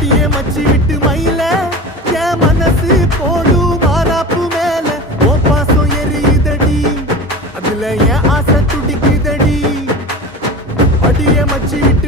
அடியே மச்சி விட்டு மயில என் மனசு போடு மாறாப்பு மேல ஓ பாசம் எரியுதடி அதுல என் ஆசை துடிக்குதடி அடியே மச்சி விட்டு